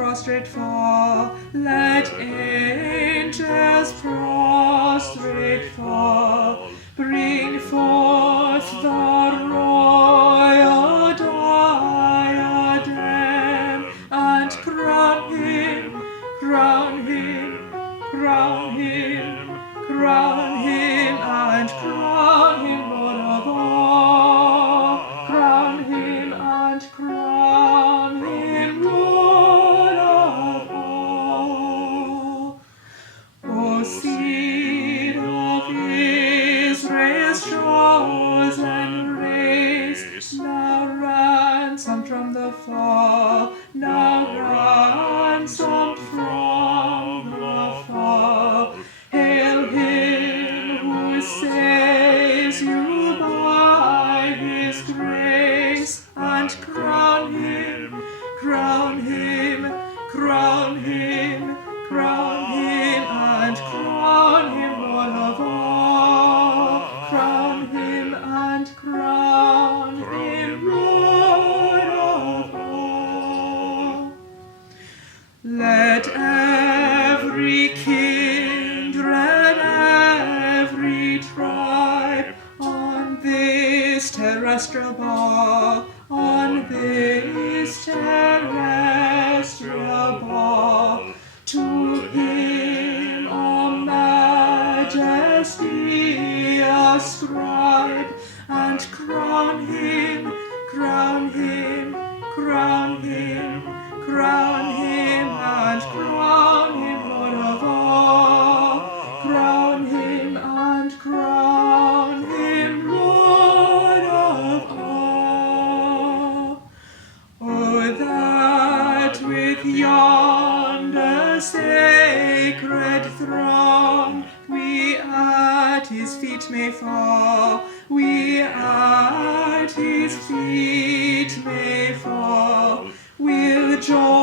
prostrate fall. Let angels prostrate fall. Bring forth the royal diadem, and crown him, crown him, crown him, crown him, and crown him Lord of all. Crown him and crown him Lord of all. O seed of Israel's chosen race, now ransomed from the fall, now ransomed from the fall. Hail him who saves you by his grace, and crown him, crown him, crown him, crown him, and crown him Lord of all. Crown him and crown him Lord of all. Let every kindred, every tribe, on this terrestrial ball, on this terrestrial ball, to him all majesty ascribe, and crown him, crown him, crown him, crown him, and crown him Lord of all. Crown him and crown him Lord of all. Oh, that with yonder sacred throng we at his feet may fall, we at his feet may fall, with joy